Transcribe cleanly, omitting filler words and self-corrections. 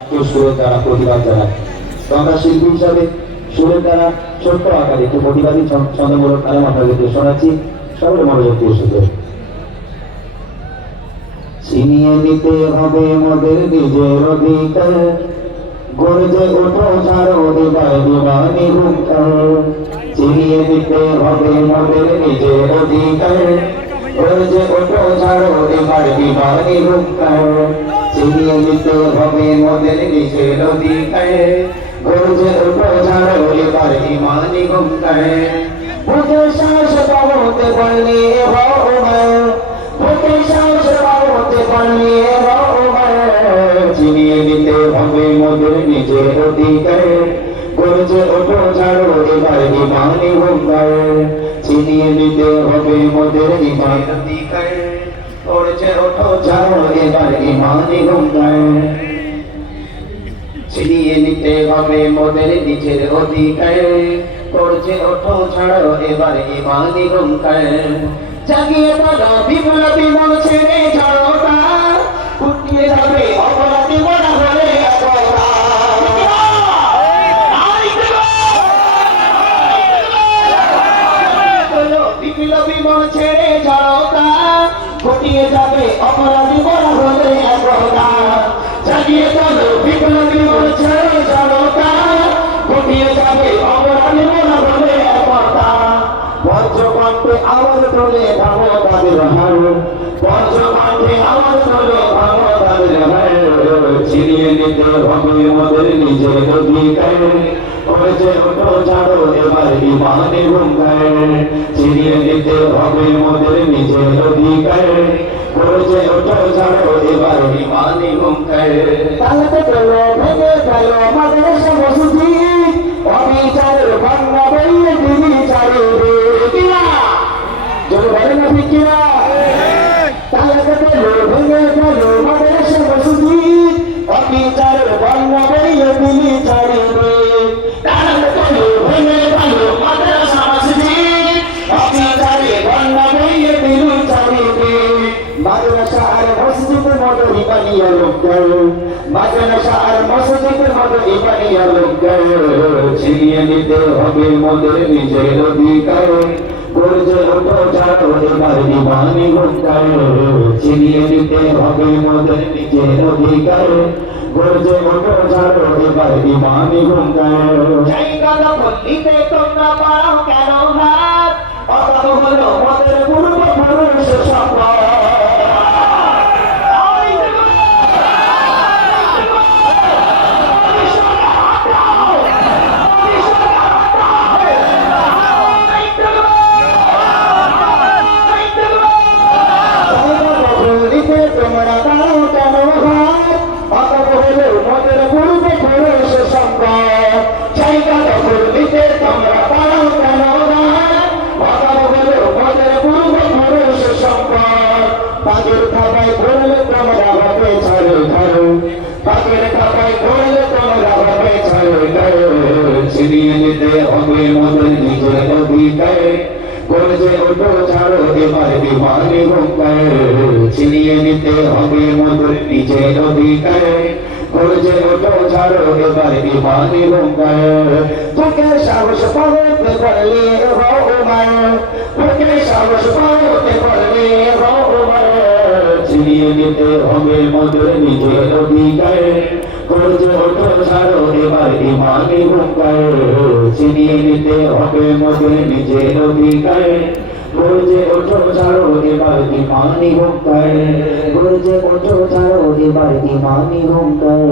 সুরের দ্বারা প্রতিবাদ জানায়। তো আমরা শিল্পী হিসাবে সুরের দ্বারা ছোট্ট আকারে একটু প্রতিবাদী ছন্দমূলক কালাম আপনাদেরকে শোনাচ্ছি। সকলে মনোযোগ দিয়ে শুনতে। ছিনিয়ে নিতে হবে মোদের নিজের অধিকার, গর্জে ওঠো ছাড়ো এবার দিবানি হুঙ্কার। ছিনিয়ে নিতে হবে মোদের নিজের অধিকার, গর্জে ওঠো ছাড়ো এবার দিবানি হুঙ্কার। ছিনিয়ে নিতে হবে মোদের নিজের অধিকার, গর্জে ওঠো ছাড়ো এবার দিবানি হুঙ্কার। বুকে শ্বাস পাওয়াতে পারলে ভগবান, বুকে শ্বাস পাওয়াতে পারলে ভগবান। ছিনিয়ে নিতে হবে মোদের নিজের অধিকার, গর্জে ওঠো ছাড়ো এবার দিবানি হুঙ্কার। ছিনিয়ে নিতে হবে মোদের নিজের অধিকার, গর্জে ওঠো ছাড়ো এবার দিবানি হুঙ্কার। ছিনিয়ে নিতে হবে মোদের নিজের অধিকার, গর্জে ওঠো ছাড়ো এবার দিবানি হুঙ্কার। জাগিয়ে বলো বিপ্লবী মন ছেড়ে ছাড়ো তা, ফুটিয়ে যাবে অপরাধী বলা হলে বিপ্লবী মন ছেড়ে ছাড়ো তা, ফুটিয়ে যাবে অপরাধী বলা হলে একতা। জাগিয়ে বলো বিপ্লবী মন ছেড়ে ছাড়ো তা, ফুটিয়ে যাবে অপরাধী বলা হলে একতা। পঞ্চকণ্ঠে আওয়াজ তোলে ভাঙো তাদের হার, পঞ্চকণ্ঠে আওয়াজ তোলে ভাঙো তাদের হার। ছিনিয়ে নিতে হবে মোদের নিজের অধিকার, গর্জে ওঠো ছাড়ো এবার দিবানি হুঙ্কার। ছিনিয়ে নিতে হবে মোদের নিজের অধিকার, গর্জে ওঠো ছাড়ো এবার দিবানি হুঙ্কার। তালাতে পেলো ভেঙে গেল মাদ্রাসা মসজিদ, অবিচারের বাংলা বইয়ে দিবি চারিদিকে। অবিচারের বাংলা বইয়ে দিবি চারিদিকে। মাদ্রাসা মসজিদ, অবিচারের বাংলা বইয়ে দিবি চারিদিকে। মাদ্রাসা আর মসজিদের মতো ইবানিয়া লোকগার, মাদ্রাসা আর মসজিদের মতো ইবানিয়া লোকগার। ছিনিয়ে নিতে হবে মোদের নিজের অধিকার, গর্জে ওঠো ছাড়ো এবার দিবানি হুঙ্কার। ছিনিয়ে নিতে হবে মোদের নিজের অধিকার, গর্জে ওঠো ছাড়ো এবার দিবানি হুঙ্কার। জায়গা দখল নিতে তোমরা পাও কেন হাত, অভাব হলো মোদের পূর্বপুরুষ সম্পদ। পাগের খাপায় ঘুরলে তোমরা ভাবে ছাড়ো ছাড়ো, পাগের খাপায় ঘুরলে তোমরা ভাবে ছাড়ো ছাড়ো। ছিনিয়ে নিতে হবে মোদের নিজের অধিকার, গর্জে ওঠো ছাড়ো এবার দিবানি হুঙ্কার। ছিনিয়ে নিতে হবে মোদের নিজের অধিকার, গর্জে ওঠো ছাড়ো এবার দিবানি হুঙ্কার। তোকে সাহস পাওয়াতে পারলে ভগবান, তোকে সাহস পাওয়াতে পারলে ভগবান। ছিনিয়ে নিতে হবে মোদের নিজের অধিকার, গর্জে ওঠো ছাড়ো এবার দিবানি হুঙ্কার। ছিনিয়ে নিতে হবে মোদের নিজের অধিকার, গর্জে ওঠো ছাড়ো এবার দিবানি হুঙ্কার। গর্জে ওঠো ছাড়ো এবার দিবানি হুঙ্কার।